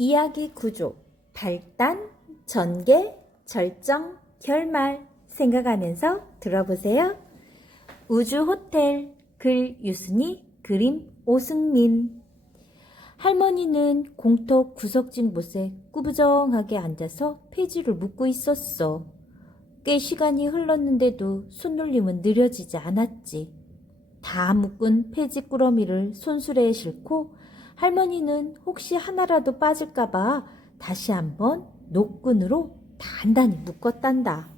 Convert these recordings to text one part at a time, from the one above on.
이야기 구조, 발단, 전개, 절정, 결말 생각하면서 들어보세요. 우주 호텔, 글 유순이, 그림 오승민. 할머니는 공터 구석진 곳에 꾸부정하게 앉아서 폐지를 묶고 있었어. 꽤 시간이 흘렀는데도 손놀림은 느려지지 않았지. 다 묶은 폐지 꾸러미를 손수레에 싣고 할머니는 혹시 하나라도 빠질까봐 다시 한번 노끈으로 단단히 묶었단다.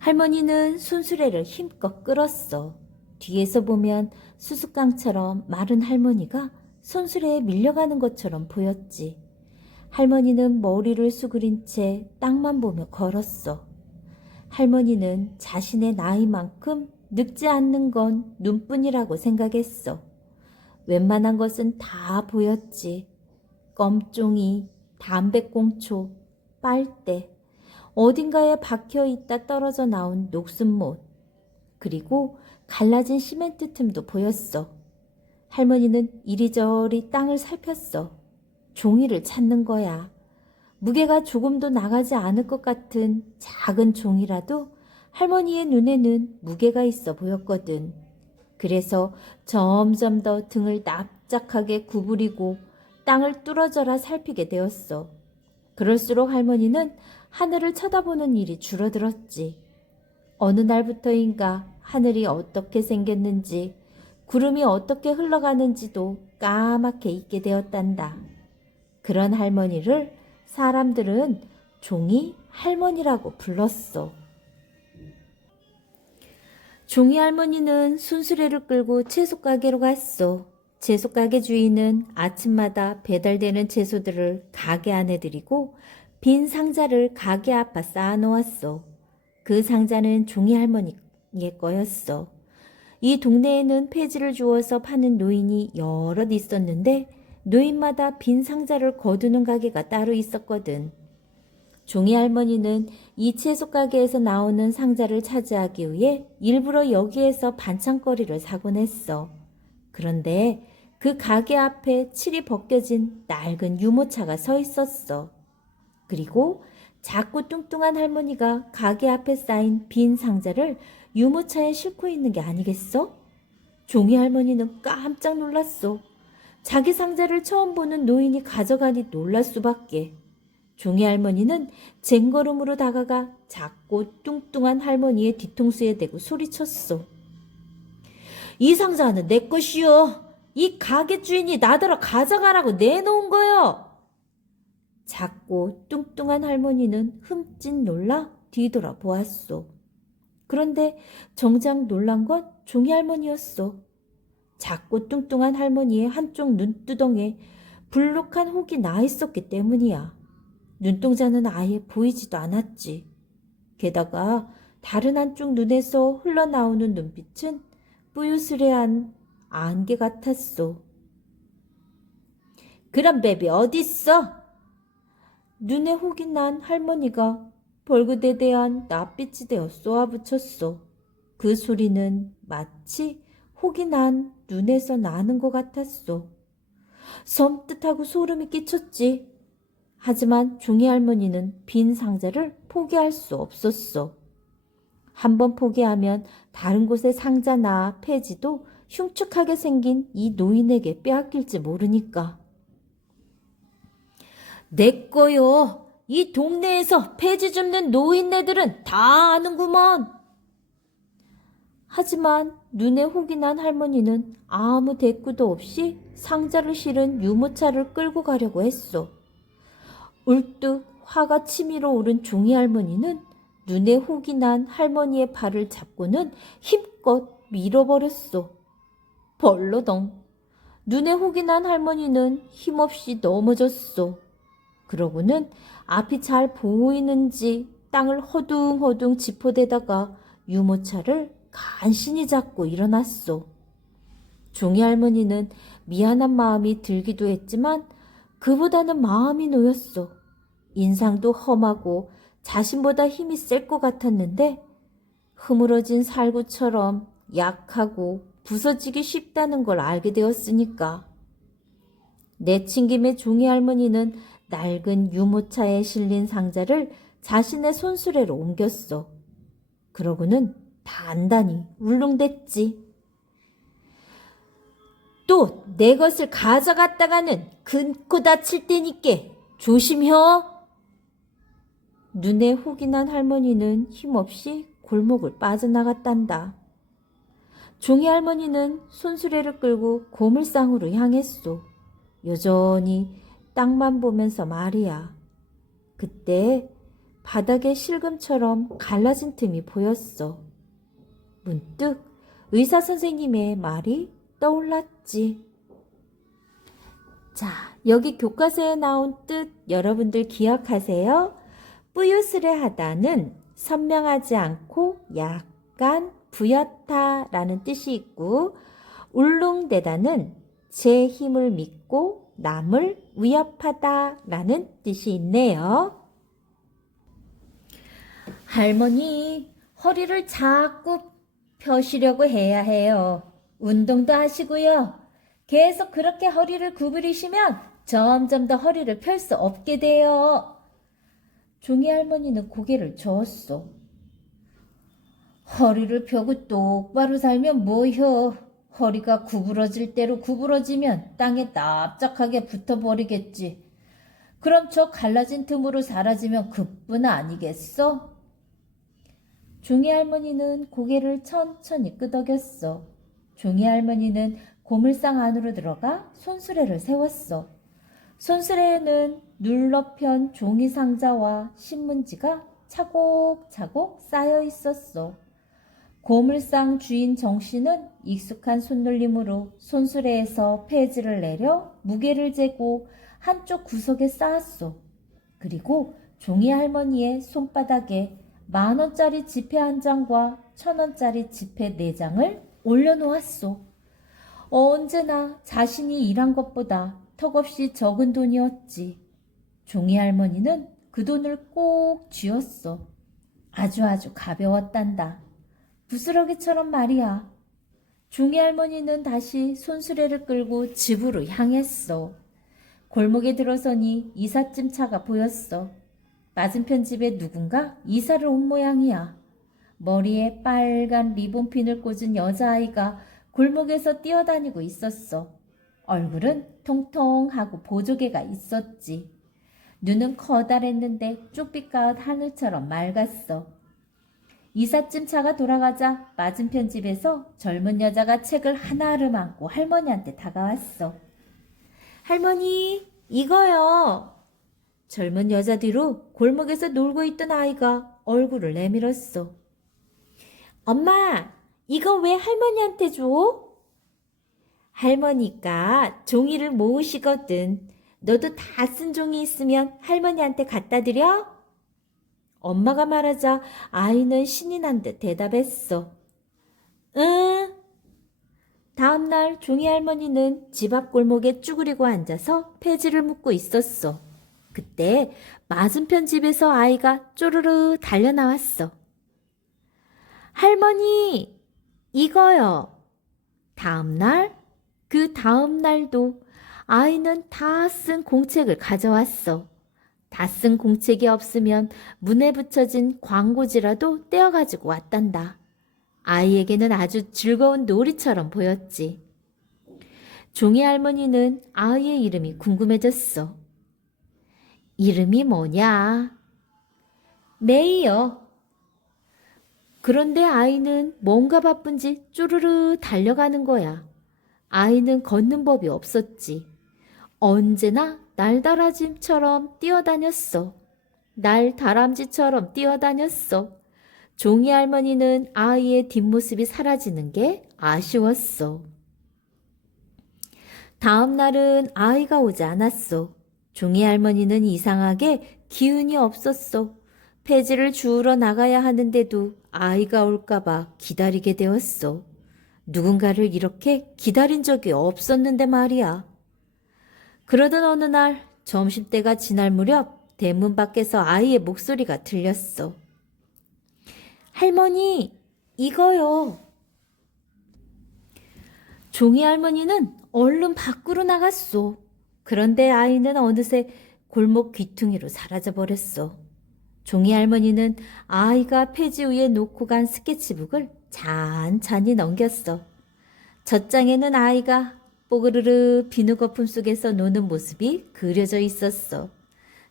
할머니는 손수레를 힘껏 끌었어. 뒤에서 보면 수수깡처럼 마른 할머니가 손수레에 밀려가는 것처럼 보였지. 할머니는 머리를 수그린 채 땅만 보며 걸었어. 할머니는 자신의 나이만큼 늙지 않는 건 눈뿐이라고 생각했어. 웬만한 것은 다 보였지. 껌종이, 담배꽁초, 빨대, 어딘가에 박혀있다 떨어져 나온 녹슨못, 그리고 갈라진 시멘트 틈도 보였어. 할머니는 이리저리 땅을 살폈어. 종이를 찾는 거야. 무게가 조금도 나가지 않을 것 같은 작은 종이라도 할머니의 눈에는 무게가 있어 보였거든. 그래서 점점 더 등을 납작하게 구부리고 땅을 뚫어져라 살피게 되었어. 그럴수록 할머니는 하늘을 쳐다보는 일이 줄어들었지. 어느 날부터인가 하늘이 어떻게 생겼는지, 구름이 어떻게 흘러가는지도 까맣게 잊게 되었단다. 그런 할머니를 사람들은 종이 할머니라고 불렀어. 종이 할머니는 순수레를 끌고 채소가게로 갔어. 채소가게 주인은 아침마다 배달되는 채소들을 가게 안에 들이고 빈 상자를 가게 앞에 쌓아놓았어. 그 상자는 종이 할머니의 거였어. 이 동네에는 폐지를 주워서 파는 노인이 여럿 있었는데 노인마다 빈 상자를 거두는 가게가 따로 있었거든. 종이 할머니는 이 채소 가게에서 나오는 상자를 차지하기 위해 일부러 여기에서 반찬거리를 사곤 했어. 그런데 그 가게 앞에 칠이 벗겨진 낡은 유모차가 서 있었어. 그리고 작고 뚱뚱한 할머니가 가게 앞에 쌓인 빈 상자를 유모차에 싣고 있는 게 아니겠어? 종이 할머니는 깜짝 놀랐어. 자기 상자를 처음 보는 노인이 가져가니 놀랄 수밖에. 종이 할머니는 쟁걸음으로 다가가 작고 뚱뚱한 할머니의 뒤통수에 대고 소리쳤어. 이 상자는 내 것이요. 이 가게 주인이 나더러 가져가라고 내놓은 거요. 작고 뚱뚱한 할머니는 흠칫 놀라 뒤돌아 보았소. 그런데 정작 놀란 건 종이 할머니였어. 작고 뚱뚱한 할머니의 한쪽 눈두덩에 불룩한 혹이 나 있었기 때문이야. 눈동자는 아예 보이지도 않았지. 게다가 다른 한쪽 눈에서 흘러나오는 눈빛은 뿌유스레한 안개 같았소. 그럼 베비 어딨어? 눈에 혹이 난 할머니가 벌그대대한 낯빛이 되어 쏘아붙였어. 그 소리는 마치 혹이 난 눈에서 나는 것 같았어. 섬뜩하고 소름이 끼쳤지. 하지만 종이 할머니는 빈 상자를 포기할 수 없었어. 한번 포기하면 다른 곳의 상자나 폐지도 흉측하게 생긴 이 노인에게 빼앗길지 모르니까. 내 거요. 이 동네에서 폐지 줍는 노인네들은 다 아는구먼. 하지만 눈에 혹이 난 할머니는 아무 대꾸도 없이 상자를 실은 유모차를 끌고 가려고 했어. 울뚝 화가 치밀어 오른 종이 할머니는 눈에 혹이 난 할머니의 발을 잡고는 힘껏 밀어버렸어. 벌러덩. 눈에 혹이 난 할머니는 힘없이 넘어졌어. 그러고는 앞이 잘 보이는지 땅을 허둥허둥 짚어대다가 유모차를 간신히 잡고 일어났어. 종이 할머니는 미안한 마음이 들기도 했지만 그보다는 마음이 놓였어. 인상도 험하고 자신보다 힘이 셀 것 같았는데 흐물어진 살구처럼 약하고 부서지기 쉽다는 걸 알게 되었으니까. 내친김에 종이 할머니는 낡은 유모차에 실린 상자를 자신의 손수레로 옮겼어. 그러고는 단단히 울릉댔지. 또 내 것을 가져갔다가는 금코 다칠 테니께 조심혀. 눈에 혹이 난 할머니는 힘없이 골목을 빠져나갔단다. 종이 할머니는 손수레를 끌고 고물상으로 향했소. 여전히 땅만 보면서 말이야. 그때 바닥에 실금처럼 갈라진 틈이 보였어. 문득 의사 선생님의 말이 떠올랐지. 자, 여기 교과서에 나온 뜻 여러분들 기억하세요? 뿌요스레하다는 선명하지 않고 약간 부옇다라는 뜻이 있고, 울릉대다는 제 힘을 믿고 남을 위협하다라는 뜻이 있네요. 할머니, 허리를 자꾸 펴시려고 해야 해요. 운동도 하시고요. 계속 그렇게 허리를 구부리시면 점점 더 허리를 펼 수 없게 돼요. 종이 할머니는 고개를 저었어. 허리를 펴고 똑바로 살면 뭐여. 허리가 구부러질 대로 구부러지면 땅에 납작하게 붙어버리겠지. 그럼 저 갈라진 틈으로 사라지면 그뿐 아니겠어? 종이 할머니는 고개를 천천히 끄덕였어. 종이 할머니는 고물상 안으로 들어가 손수레를 세웠어. 손수레에는 눌러편 종이 상자와 신문지가 차곡차곡 쌓여 있었어. 고물상 주인 정씨는 익숙한 손놀림으로 손수레에서 폐지를 내려 무게를 재고 한쪽 구석에 쌓았어. 그리고 종이 할머니의 손바닥에 10,000원짜리 지폐 한 장과 1,000원짜리 지폐 4장을 올려놓았어. 언제나 자신이 일한 것보다 턱없이 적은 돈이었지. 종이 할머니는 그 돈을 꼭 쥐었어. 아주 가벼웠단다. 부스러기처럼 말이야. 종이 할머니는 다시 손수레를 끌고 집으로 향했어. 골목에 들어서니 이삿짐 차가 보였어. 맞은편 집에 누군가 이사를 온 모양이야. 머리에 빨간 리본핀을 꽂은 여자아이가 골목에서 뛰어다니고 있었어. 얼굴은 통통하고 보조개가 있었지. 눈은 커다랬는데 쪽빛가은 하늘처럼 맑았어. 이삿짐 차가 돌아가자 맞은편 집에서 젊은 여자가 책을 하나를 안고 할머니한테 다가왔어. 할머니, 이거요. 젊은 여자 뒤로 골목에서 놀고 있던 아이가 얼굴을 내밀었어. 엄마, 이거 왜 할머니한테 줘? 할머니가 종이를 모으시거든. 너도 다 쓴 종이 있으면 할머니한테 갖다 드려? 엄마가 말하자 아이는 신이 난 듯 대답했어. 응. 다음날 종이 할머니는 집 앞 골목에 쭈그리고 앉아서 폐지를 묶고 있었어. 그때 맞은편 집에서 아이가 쪼르르 달려나왔어. 할머니, 이거요. 그 다음 날도 아이는 다 쓴 공책을 가져왔어. 다 쓴 공책이 없으면 문에 붙여진 광고지라도 떼어가지고 왔단다. 아이에게는 아주 즐거운 놀이처럼 보였지. 종이 할머니는 아이의 이름이 궁금해졌어. 이름이 뭐냐? 메이요. 그런데 아이는 뭔가 바쁜지 쪼르르 달려가는 거야. 아이는 걷는 법이 없었지. 언제나 날다람쥐처럼 뛰어다녔어. 날다람쥐처럼 뛰어다녔어. 종이 할머니는 아이의 뒷모습이 사라지는 게 아쉬웠어. 다음 날은 아이가 오지 않았어. 종이 할머니는 이상하게 기운이 없었어. 폐지를 주우러 나가야 하는데도 아이가 올까봐 기다리게 되었어. 누군가를 이렇게 기다린 적이 없었는데 말이야. 그러던 어느 날 점심때가 지날 무렵 대문 밖에서 아이의 목소리가 들렸어. 할머니, 이거요. 종이 할머니는 얼른 밖으로 나갔어. 그런데 아이는 어느새 골목 귀퉁이로 사라져버렸어. 종이 할머니는 아이가 폐지 위에 놓고 간 스케치북을 찬찬히 넘겼어. 첫 장에는 아이가 뽀그르르 비누 거품 속에서 노는 모습이 그려져 있었어.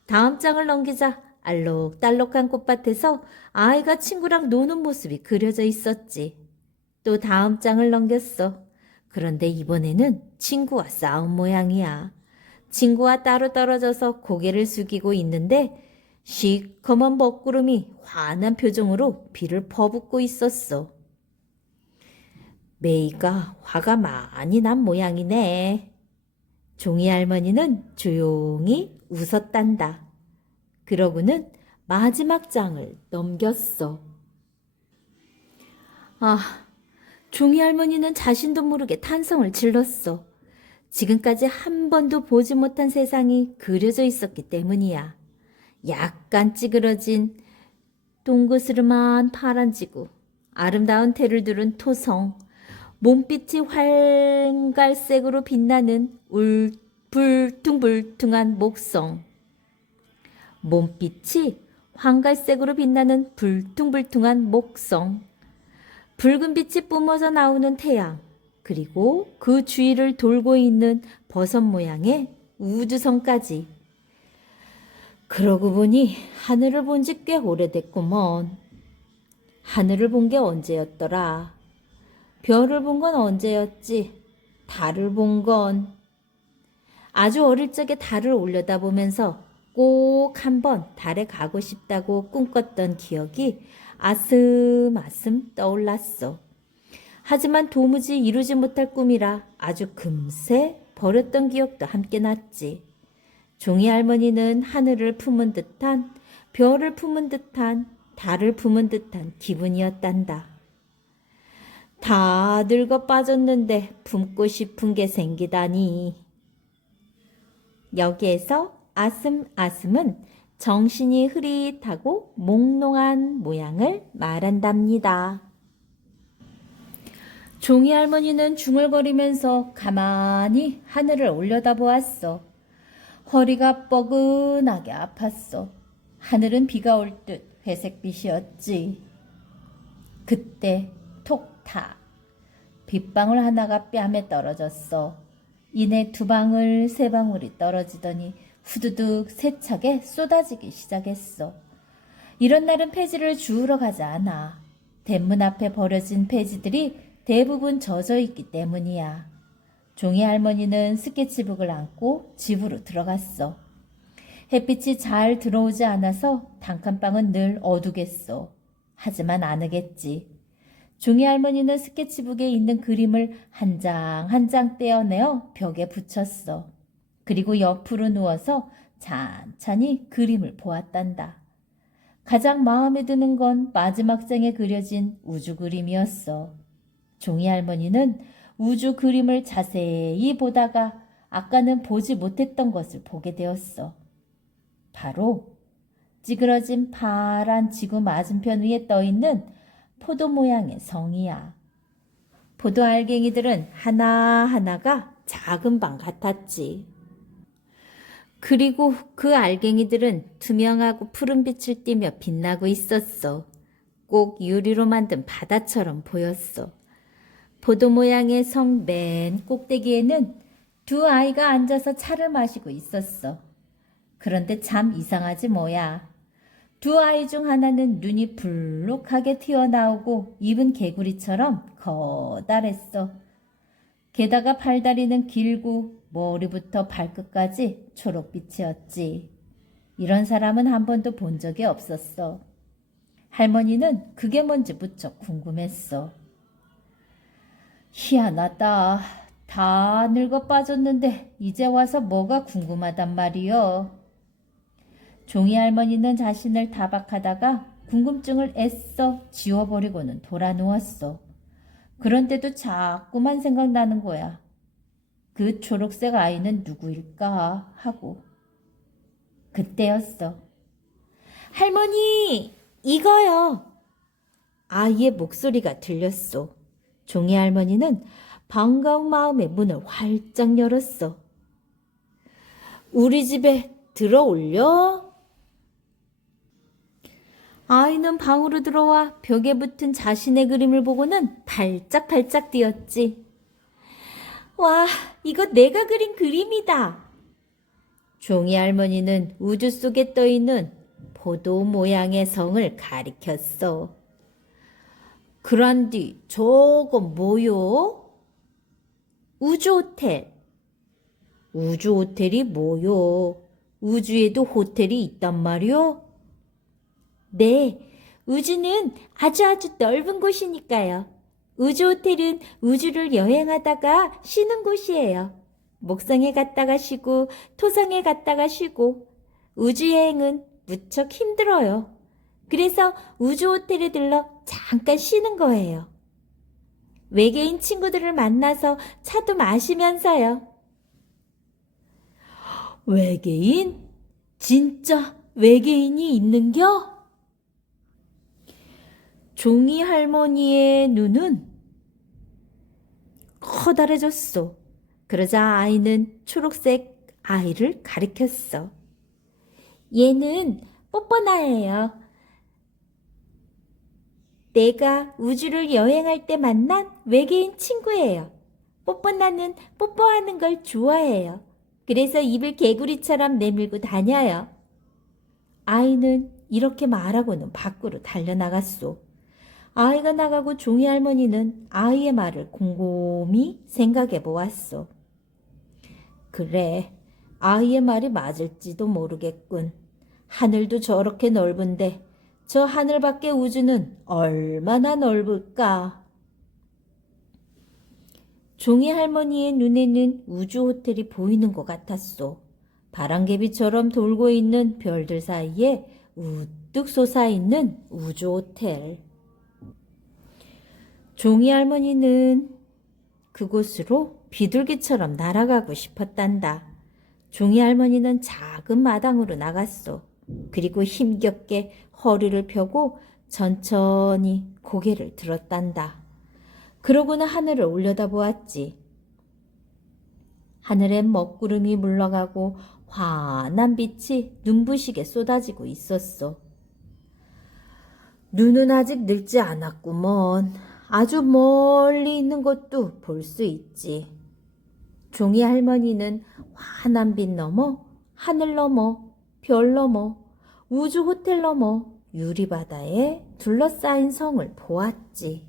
다음 장을 넘기자 알록달록한 꽃밭에서 아이가 친구랑 노는 모습이 그려져 있었지. 또 다음 장을 넘겼어. 그런데 이번에는 친구와 싸운 모양이야. 친구와 따로 떨어져서 고개를 숙이고 있는데 시커먼 먹구름이 환한 표정으로 비를 퍼붓고 있었어. 메이가 화가 많이 난 모양이네. 종이 할머니는 조용히 웃었단다. 그러고는 마지막 장을 넘겼어. 아, 종이 할머니는 자신도 모르게 탄성을 질렀어. 지금까지 한 번도 보지 못한 세상이 그려져 있었기 때문이야. 약간 찌그러진 동그스름한 파란 지구, 아름다운 테를 두른 토성, 몸빛이 활갈색으로 빛나는 불퉁불퉁한 목성, 몸빛이 황갈색으로 빛나는 불퉁불퉁한 목성, 붉은 빛이 뿜어져 나오는 태양, 그리고 그 주위를 돌고 있는 버섯 모양의 우주선까지. 그러고 보니 하늘을 본 지 꽤 오래됐구먼. 하늘을 본 게 언제였더라? 별을 본 건 언제였지? 달을 본 건 아주 어릴 적에 달을 올려다보면서 꼭 한번 달에 가고 싶다고 꿈꿨던 기억이 아슴아슴 떠올랐어. 하지만 도무지 이루지 못할 꿈이라 아주 금세 버렸던 기억도 함께 났지. 종이 할머니는 하늘을 품은 듯한, 별을 품은 듯한, 달을 품은 듯한 기분이었단다. 다 늙어 빠졌는데 품고 싶은 게 생기다니. 여기에서 아슴아슴은 정신이 흐릿하고 몽롱한 모양을 말한답니다. 종이 할머니는 중얼거리면서 가만히 하늘을 올려다보았어. 허리가 뻐근하게 아팠어. 하늘은 비가 올 듯 회색빛이었지. 그때 톡탁 빗방울 하나가 뺨에 떨어졌어. 이내 두 방울 세 방울이 떨어지더니 후두둑 세차게 쏟아지기 시작했어. 이런 날은 폐지를 주우러 가지 않아. 대문 앞에 버려진 폐지들이 대부분 젖어 있기 때문이야. 종이 할머니는 스케치북을 안고 집으로 들어갔어. 햇빛이 잘 들어오지 않아서 단칸방은 늘 어두겠어. 하지만 아느겠지. 종이 할머니는 스케치북에 있는 그림을 한 장 한 장 떼어내어 벽에 붙였어. 그리고 옆으로 누워서 찬찬히 그림을 보았단다. 가장 마음에 드는 건 마지막 장에 그려진 우주 그림이었어. 종이 할머니는 우주 그림을 자세히 보다가 아까는 보지 못했던 것을 보게 되었어. 바로 찌그러진 파란 지구 맞은편 위에 떠있는 포도 모양의 성이야. 포도 알갱이들은 하나하나가 작은 방 같았지. 그리고 그 알갱이들은 투명하고 푸른 빛을 띠며 빛나고 있었어. 꼭 유리로 만든 바다처럼 보였어. 포도 모양의 성 맨 꼭대기에는 두 아이가 앉아서 차를 마시고 있었어. 그런데 참 이상하지 뭐야. 두 아이 중 하나는 눈이 불룩하게 튀어나오고 입은 개구리처럼 커다랬어. 게다가 팔다리는 길고 머리부터 발끝까지 초록빛이었지. 이런 사람은 한 번도 본 적이 없었어. 할머니는 그게 뭔지 무척 궁금했어. 희한하다. 다 늙어 빠졌는데 이제 와서 뭐가 궁금하단 말이여. 종이 할머니는 자신을 타박하다가 궁금증을 애써 지워버리고는 돌아 누웠어. 그런데도 자꾸만 생각나는 거야. 그 초록색 아이는 누구일까 하고. 그때였어. 할머니, 이거요. 아이의 목소리가 들렸어. 종이 할머니는 반가운 마음에 문을 활짝 열었어. 우리 집에 들어올려? 아이는 방으로 들어와 벽에 붙은 자신의 그림을 보고는 발짝발짝 뛰었지. 와, 이거 내가 그린 그림이다. 종이 할머니는 우주 속에 떠있는 포도 모양의 성을 가리켰어. 그란디, 저거 뭐요? 우주 호텔. 우주 호텔이 뭐요? 우주에도 호텔이 있단 말이요? 네, 우주는 아주 넓은 곳이니까요. 우주 호텔은 우주를 여행하다가 쉬는 곳이에요. 목성에 갔다가 쉬고 토성에 갔다가 쉬고 우주 여행은 무척 힘들어요. 그래서 우주 호텔에 들러 잠깐 쉬는 거예요. 외계인 친구들을 만나서 차도 마시면서요. 외계인? 진짜 외계인이 있는겨? 종이 할머니의 눈은 커다래졌어. 그러자 아이는 초록색 아이를 가리켰어. 얘는 뽀뽀나예요. 내가 우주를 여행할 때 만난 외계인 친구예요. 뽀뽀나는 뽀뽀하는 걸 좋아해요. 그래서 입을 개구리처럼 내밀고 다녀요. 아이는 이렇게 말하고는 밖으로 달려나갔소. 아이가 나가고 종이 할머니는 아이의 말을 곰곰이 생각해 보았어. 그래, 아이의 말이 맞을지도 모르겠군. 하늘도 저렇게 넓은데 저 하늘 밖의 우주는 얼마나 넓을까? 종이 할머니의 눈에는 우주 호텔이 보이는 것 같았소. 바람개비처럼 돌고 있는 별들 사이에 우뚝 솟아있는 우주 호텔. 종이 할머니는 그곳으로 비둘기처럼 날아가고 싶었단다. 종이 할머니는 작은 마당으로 나갔어. 그리고 힘겹게 허리를 펴고 천천히 고개를 들었단다. 그러고는 하늘을 올려다보았지. 하늘엔 먹구름이 물러가고 환한 빛이 눈부시게 쏟아지고 있었어. 눈은 아직 늙지 않았구먼. 아주 멀리 있는 것도 볼 수 있지. 종이 할머니는 환한 빛 너머, 하늘 너머, 별 너머, 우주 호텔 너머, 유리바다에 둘러싸인 성을 보았지.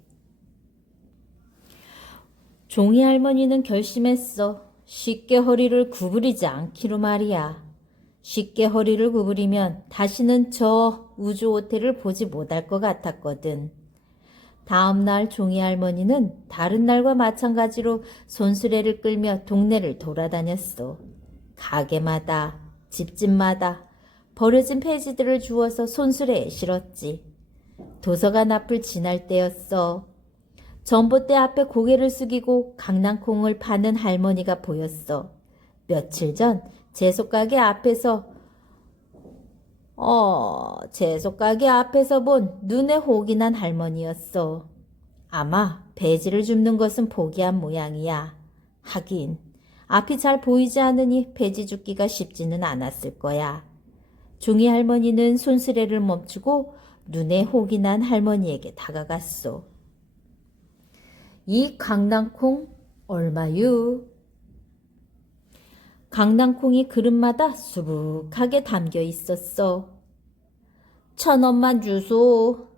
종이 할머니는 결심했어. 쉽게 허리를 구부리지 않기로 말이야. 쉽게 허리를 구부리면 다시는 저 우주 호텔을 보지 못할 것 같았거든. 다음 날 종이 할머니는 다른 날과 마찬가지로 손수레를 끌며 동네를 돌아다녔어. 가게마다, 집집마다 버려진 폐지들을 주워서 손수레에 실었지. 도서관 앞을 지날 때였어. 전봇대 앞에 고개를 숙이고 강낭콩을 파는 할머니가 보였어. 며칠 전 채소가게 앞에서 본 눈에 혹이 난 할머니였어. 아마 배지를 줍는 것은 포기한 모양이야. 하긴 앞이 잘 보이지 않으니 배지 줍기가 쉽지는 않았을 거야. 종이 할머니는 손수레를 멈추고 눈에 혹이 난 할머니에게 다가갔어. 이 강낭콩 얼마유? 강낭콩이 그릇마다 수북하게 담겨 있었어. 1,000원만 주소.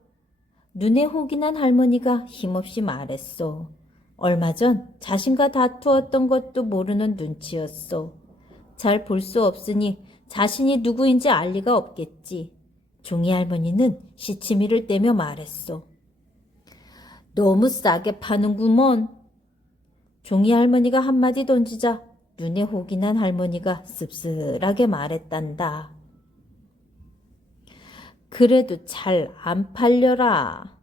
눈에 혹이 난 할머니가 힘없이 말했어. 얼마 전 자신과 다투었던 것도 모르는 눈치였어. 잘 볼 수 없으니 자신이 누구인지 알 리가 없겠지. 종이 할머니는 시치미를 떼며 말했어. 너무 싸게 파는구먼. 종이 할머니가 한마디 던지자 눈에 혹이 난 할머니가 씁쓸하게 말했단다. 그래도 잘 안 팔려라.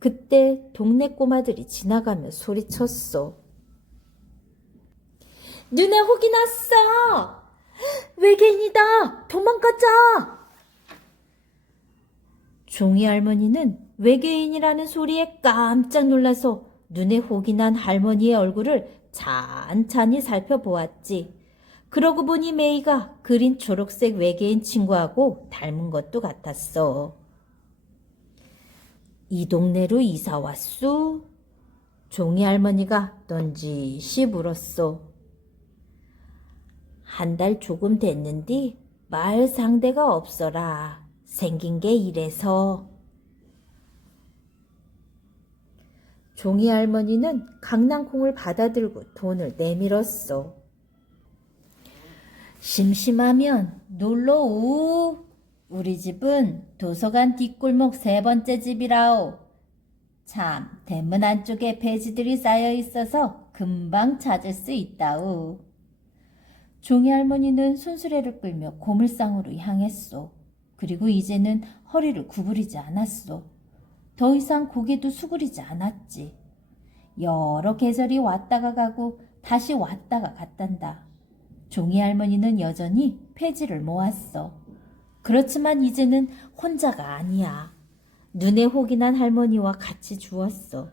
그때 동네 꼬마들이 지나가며 소리쳤어. 눈에 혹이 났어. 외계인이다. 도망가자. 종이 할머니는 외계인이라는 소리에 깜짝 놀라서 눈에 혹이 난 할머니의 얼굴을 찬찬히 살펴보았지. 그러고 보니 메이가 그린 초록색 외계인 친구하고 닮은 것도 같았어. 이 동네로 이사 왔소? 종이 할머니가 넌지시 물었어. 한 달 조금 됐는디 마을 상대가 없어라. 생긴 게 이래서. 종이 할머니는 강낭콩을 받아들고 돈을 내밀었어. 심심하면 놀러 오. 우리 집은 도서관 뒷골목 세 번째 집이라오. 참, 대문 안쪽에 배지들이 쌓여 있어서 금방 찾을 수 있다오. 종이 할머니는 순수레를 끌며 고물상으로 향했소. 그리고 이제는 허리를 구부리지 않았소. 더 이상 고개도 수그리지 않았지. 여러 계절이 왔다가 가고 다시 왔다가 갔단다. 종이 할머니는 여전히 폐지를 모았어. 그렇지만 이제는 혼자가 아니야. 눈에 혹이 난 할머니와 같이 주웠어.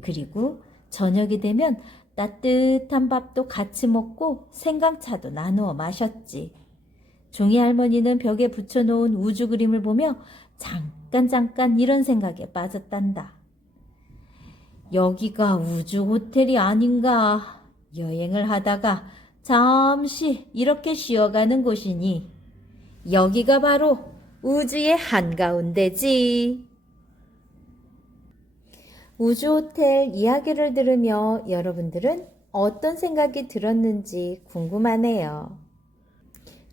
그리고 저녁이 되면 따뜻한 밥도 같이 먹고 생강차도 나누어 마셨지. 종이 할머니는 벽에 붙여놓은 우주 그림을 보며 잠깐 이런 생각에 빠졌단다. 여기가 우주 호텔이 아닌가. 여행을 하다가 잠시 이렇게 쉬어가는 곳이니 여기가 바로 우주의 한가운데지. 우주 호텔 이야기를 들으며 여러분들은 어떤 생각이 들었는지 궁금하네요.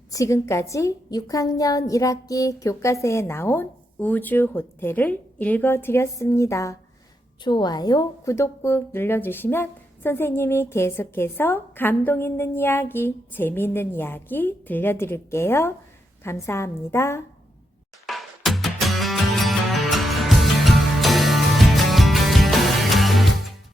지금까지 6학년 1학기 교과서에 나온 우주 호텔을 읽어드렸습니다. 좋아요, 구독 꾹 눌러주시면 선생님이 계속해서 감동 있는 이야기, 재미있는 이야기 들려드릴게요. 감사합니다.